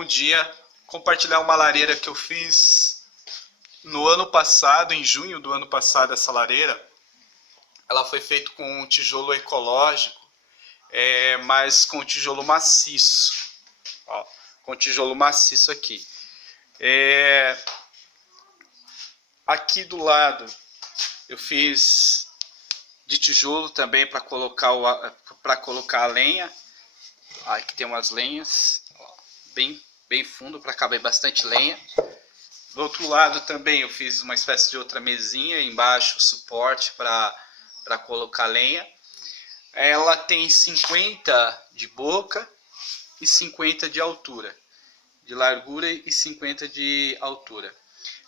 bom dia. Compartilhar uma lareira que eu fiz no ano passado, em junho do ano passado, essa lareira. Ela foi feita com um tijolo ecológico, mas com tijolo maciço. Ó, com tijolo maciço aqui. Aqui do lado eu fiz de tijolo também para colocar a lenha. Aqui tem umas lenhas, ó, bem fundo para caber bastante lenha. Do outro lado também eu fiz uma espécie de outra mesinha, embaixo suporte para colocar lenha. Ela tem 50 de boca e 50 de altura, de largura e 50 de altura.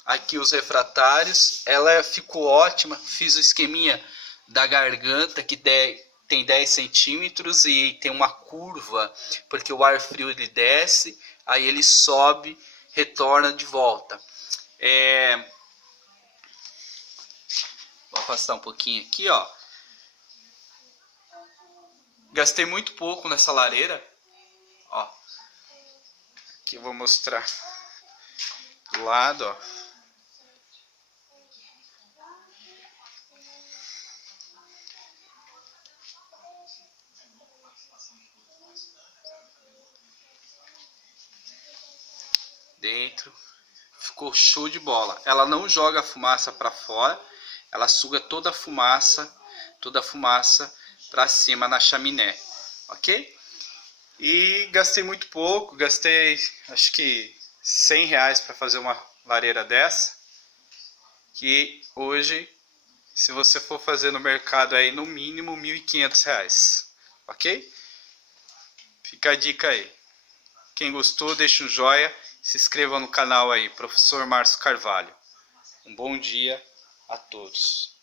Aqui os refratários, ela ficou ótima, fiz o esqueminha da garganta que tem 10 centímetros e tem uma curva, porque o ar frio ele desce, aí ele sobe, retorna de volta. Vou afastar um pouquinho aqui, ó. Gastei muito pouco nessa lareira, ó. Aqui eu vou mostrar do lado, ó. Dentro ficou show de bola. Ela não joga a fumaça para fora, ela suga toda a fumaça para cima na chaminé, ok? E gastei muito pouco, gastei acho que R$100 para fazer uma lareira dessa, que hoje, se você for fazer no mercado aí, no mínimo R$1.500, ok? Fica a dica aí. Quem gostou, deixa um joinha. Se inscreva no canal aí, Professor Márcio Carvalho. Um bom dia a todos.